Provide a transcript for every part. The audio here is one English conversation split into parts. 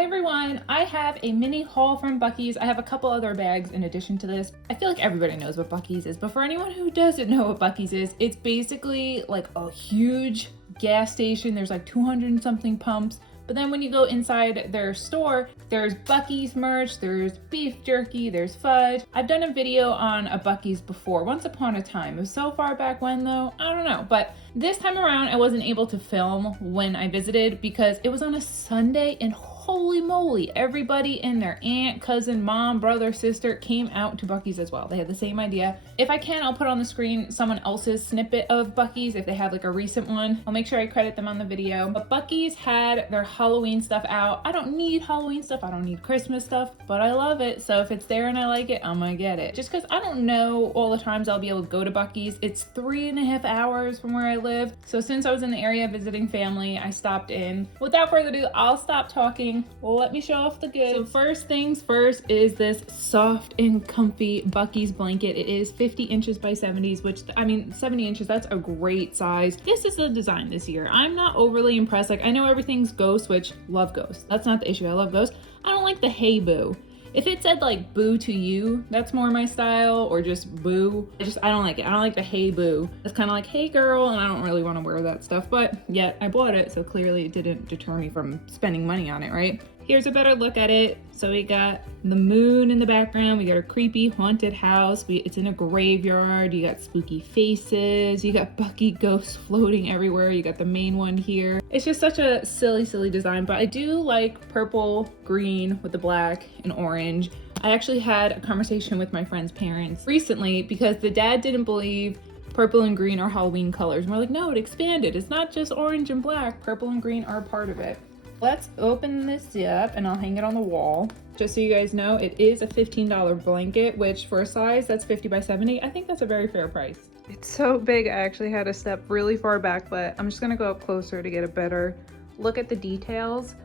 Hi everyone, I have a mini haul from Buc-ee's. I have a couple other bags in addition to this. I feel like everybody knows what Buc-ee's is, but for anyone who doesn't know what Buc-ee's is, it's basically like a huge gas station. There's like 200 and something pumps. But then when you go inside their store, there's Buc-ee's merch, there's beef jerky, there's fudge. I've done a video on a Buc-ee's before, once upon a time. It was so far back when though, I don't know. But this time around, I wasn't able to film when I visited because it was on a Sunday and holy moly, everybody and their aunt, cousin, mom, brother, sister came out to Buc-ee's as well. They had the same idea. If I can, I'll put on the screen someone else's snippet of Buc-ee's if they have like a recent one. I'll make sure I credit them on the video. But Buc-ee's had their Halloween stuff out. I don't need Halloween stuff. I don't need Christmas stuff, but I love it. So if it's there and I like it, I'm gonna get it. Just because I don't know all the times I'll be able to go to Buc-ee's. It's 3.5 hours from where I live. So since I was in the area visiting family, I stopped in. Without further ado, I'll stop talking. Let me show off the goods. So first things first is this soft and comfy Buc-ee's blanket. It is 50 inches by 70s, which I mean 70 inches, that's a great size. This is the design this year. I'm not overly impressed. Like I know everything's ghost, which love ghosts. That's not the issue. I love ghosts. I don't like the hey boo. If it said like boo to you, that's more my style, or just boo. I don't like it. I don't like the hey boo. It's kind of like hey girl, and I don't really want to wear that stuff, but yet I bought it, so clearly it didn't deter me from spending money on it, right? Here's a better look at it. So we got the moon in the background. We got a creepy haunted house. It's in a graveyard. You got spooky faces. You got Buc-ee ghosts floating everywhere. You got the main one here. It's just such a silly, silly design, but I do like purple, green with the black and orange. I actually had a conversation with my friend's parents recently because the dad didn't believe purple and green are Halloween colors. And we're like, no, it expanded. It's not just orange and black. Purple and green are a part of it. Let's open this up and I'll hang it on the wall. Just so you guys know, it is a $15 blanket, which for a size that's 50 by 70, I think that's a very fair price. It's so big, I actually had to step really far back, but I'm just gonna go up closer to get a better look at the details.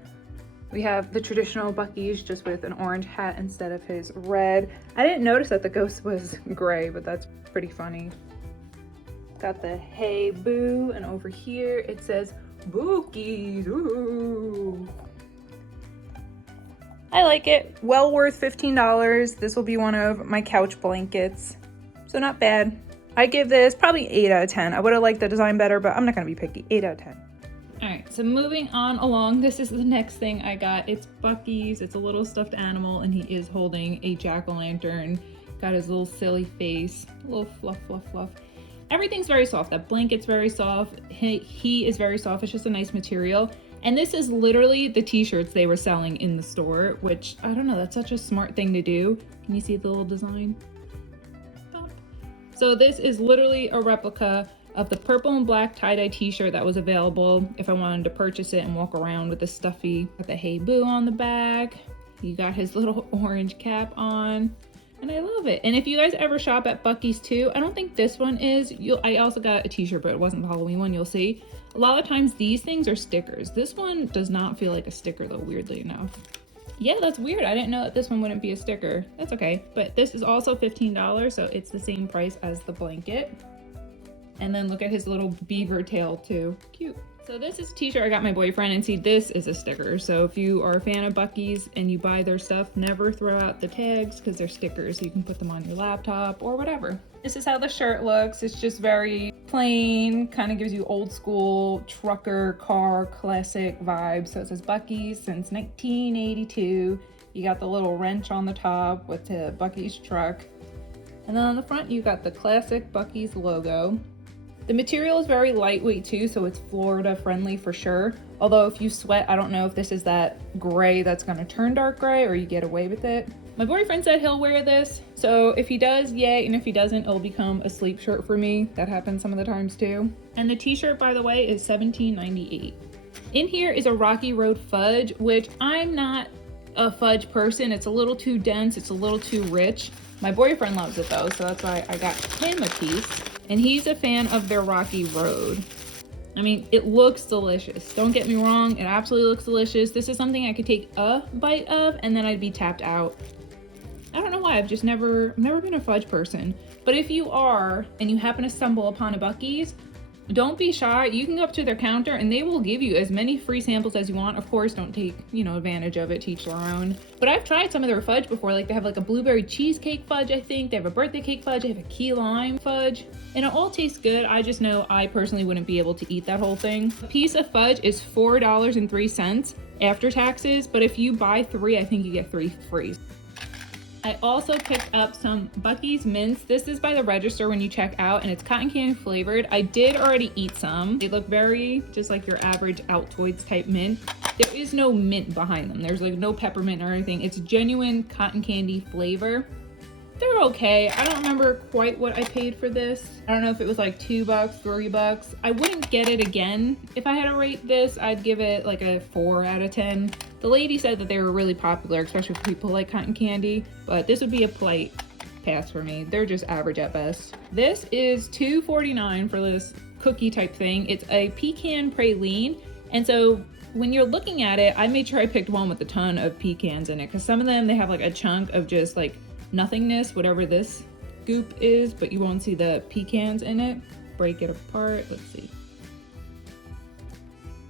We have the traditional Buc-ee's just with an orange hat instead of his red. I didn't notice that the ghost was gray, but that's pretty funny. Got the hey boo, and over here it says Buc-ee's. Ooh. I like it. Well worth $15. This will be one of my couch blankets. So not bad. I give this probably 8 out of 10. I would have liked the design better, but I'm not gonna be picky. 8 out of 10. All right, so moving on along, this is the next thing I got. It's Buc-ee's. It's a little stuffed animal, and he is holding a jack-o'-lantern. Got his little silly face, a little fluff, fluff, fluff. Everything's very soft. That blanket's very soft. He is very soft. It's just a nice material. And this is literally the t-shirts they were selling in the store, which I don't know, that's such a smart thing to do. Can you see the little design? Stop. So this is literally a replica of the purple and black tie-dye t-shirt that was available if I wanted to purchase it and walk around with the stuffy, got the hey boo on the back. You got his little orange cap on. And I love it. And if you guys ever shop at Buc-ee's too, I don't think this one is. I also got a t-shirt, but it wasn't the Halloween one, you'll see. A lot of times these things are stickers. This one does not feel like a sticker though, weirdly enough. Yeah, that's weird. I didn't know that this one wouldn't be a sticker. That's okay. But this is also $15, so it's the same price as the blanket. And then look at his little beaver tail too. Cute. So this is a t-shirt I got my boyfriend, and see, this is a sticker. So if you are a fan of Buc-ee's and you buy their stuff, never throw out the tags because they're stickers. So you can put them on your laptop or whatever. This is how the shirt looks. It's just very plain, kind of gives you old school trucker car classic vibes. So it says Buc-ee's since 1982. You got the little wrench on the top with the Buc-ee's truck. And then on the front, you got the classic Buc-ee's logo. The material is very lightweight too, so it's Florida friendly for sure. Although if you sweat, I don't know if this is that gray that's gonna turn dark gray or you get away with it. My boyfriend said he'll wear this, so if he does, yay, and if he doesn't, it'll become a sleep shirt for me. That happens some of the times too. And the t-shirt, by the way, is $17.98. In here is a Rocky Road Fudge, which I'm not a fudge person. It's a little too dense, it's a little too rich. My boyfriend loves it though, so that's why I got him a piece. And he's a fan of their Rocky Road. I mean, it looks delicious. Don't get me wrong, it absolutely looks delicious. This is something I could take a bite of and then I'd be tapped out. I don't know why, I've just never been a fudge person. But if you are, and you happen to stumble upon a Buc-ee's, Don't be shy. You can go up to their counter and they will give you as many free samples as you want. Of course, don't take, advantage of it, teach their own. But I've tried some of their fudge before. Like they have like a blueberry cheesecake fudge, I think. They have a birthday cake fudge. They have a key lime fudge. And it all tastes good. I just know I personally wouldn't be able to eat that whole thing. A piece of fudge is $4.03 after taxes. But if you buy 3, I think you get 3 free. I also picked up some Buc-ee's mints. This is by the register when you check out, and it's cotton candy flavored. I did already eat some. They look very just like your average Altoids type mint. There is no mint behind them. There's like no peppermint or anything. It's genuine cotton candy flavor. They're okay. I don't remember quite what I paid for this. I don't know if it was like $2, $3. I wouldn't get it again. If I had to rate this, I'd give it like a 4 out of 10. The lady said that they were really popular, especially for people like cotton candy, but this would be a polite pass for me. They're just average at best. This is $2.49 for this cookie type thing. It's a pecan praline. And so when you're looking at it, I made sure I picked one with a ton of pecans in it, because some of them, they have like a chunk of just like nothingness, whatever this goop is, but you won't see the pecans in it. Break it apart. Let's see.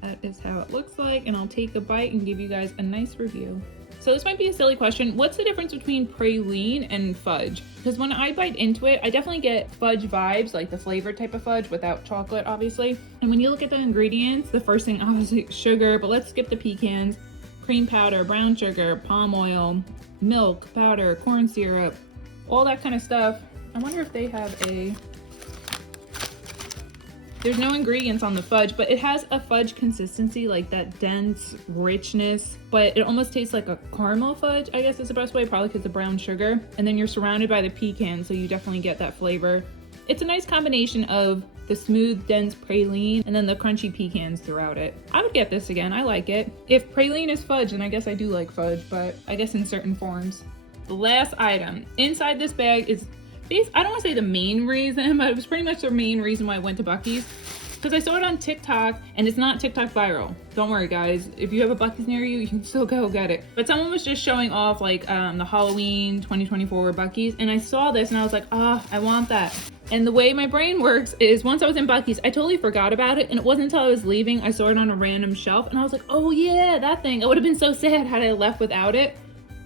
That is how it looks like, and I'll take a bite and give you guys a nice review. So this might be a silly question. What's the difference between praline and fudge? Because when I bite into it, I definitely get fudge vibes, like the flavored type of fudge without chocolate, obviously. And when you look at the ingredients, the first thing, obviously, sugar, but let's skip the pecans. Cream powder, brown sugar, palm oil, milk, powder, corn syrup, all that kind of stuff. I wonder if they have there's no ingredients on the fudge, but it has a fudge consistency, like that dense richness, but it almost tastes like a caramel fudge, I guess is the best way, probably because of brown sugar. And then you're surrounded by the pecan, so you definitely get that flavor. It's a nice combination of the smooth, dense praline and then the crunchy pecans throughout it. I would get this again. I like it. If praline is fudge, then I guess I do like fudge, but I guess in certain forms. The last item inside this bag is, I don't want to say the main reason, but it was pretty much the main reason why I went to Buc-ee's. Because I saw it on TikTok, and it's not TikTok viral. Don't worry, guys. If you have a Buc-ee's near you, you can still go get it. But someone was just showing off like the Halloween 2024 Buc-ee's, and I saw this and I was like, I want that. And the way my brain works is once I was in Buc-ee's, I totally forgot about it, and it wasn't until I was leaving, I saw it on a random shelf, and I was like, oh yeah, that thing. I would have been so sad had I left without it.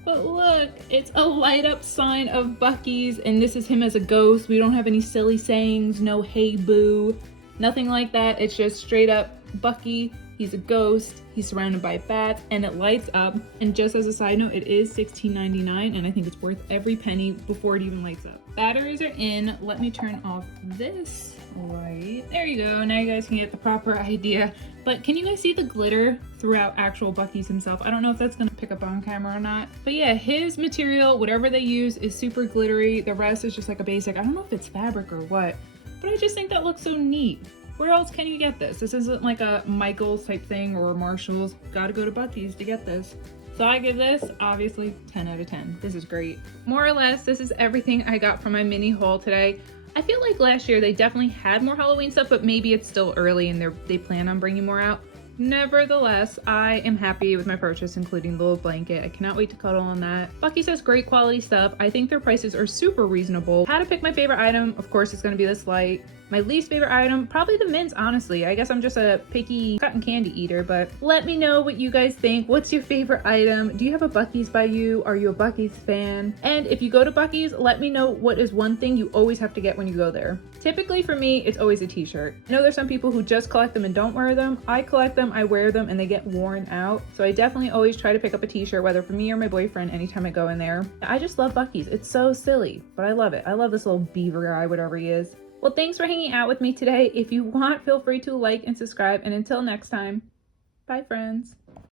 But look, it's a light up sign of Buc-ee's, and this is him as a ghost. We don't have any silly sayings, no hey boo, nothing like that. It's just straight up Buc-ee. He's a ghost, he's surrounded by bats, and it lights up. And just as a side note, it is $16.99, and I think it's worth every penny before it even lights up. Batteries are in. Let me turn off this light. There you go. Now you guys can get the proper idea. But can you guys see the glitter throughout actual Buc-ee's himself? I don't know if that's gonna pick up on camera or not. But yeah, his material, whatever they use, is super glittery. The rest is just like a basic, I don't know if it's fabric or what, but I just think that looks so neat. Where else can you get this? This isn't like a Michael's type thing or Marshall's. Gotta go to Buc-ee's to get this. So I give this, obviously, 10 out of 10. This is great. More or less, this is everything I got from my mini haul today. I feel like last year they definitely had more Halloween stuff, but maybe it's still early and they plan on bringing more out. Nevertheless, I am happy with my purchase, including the little blanket. I cannot wait to cuddle on that. Buc-ee's has great quality stuff. I think their prices are super reasonable. How to pick my favorite item? Of course, it's going to be this light. My least favorite item, probably the mints, honestly. I guess I'm just a picky cotton candy eater, but let me know what you guys think. What's your favorite item? Do you have a Buc-ee's by you? Are you a Buc-ee's fan? And if you go to Buc-ee's, let me know what is one thing you always have to get when you go there. Typically for me, it's always a t-shirt. I know there's some people who just collect them and don't wear them. I collect them, I wear them, and they get worn out. So I definitely always try to pick up a t-shirt, whether for me or my boyfriend, anytime I go in there. I just love Buc-ee's. It's so silly, but I love it. I love this little beaver guy, whatever he is. Well, thanks for hanging out with me today. If you want, feel free to like and subscribe. And until next time, bye friends.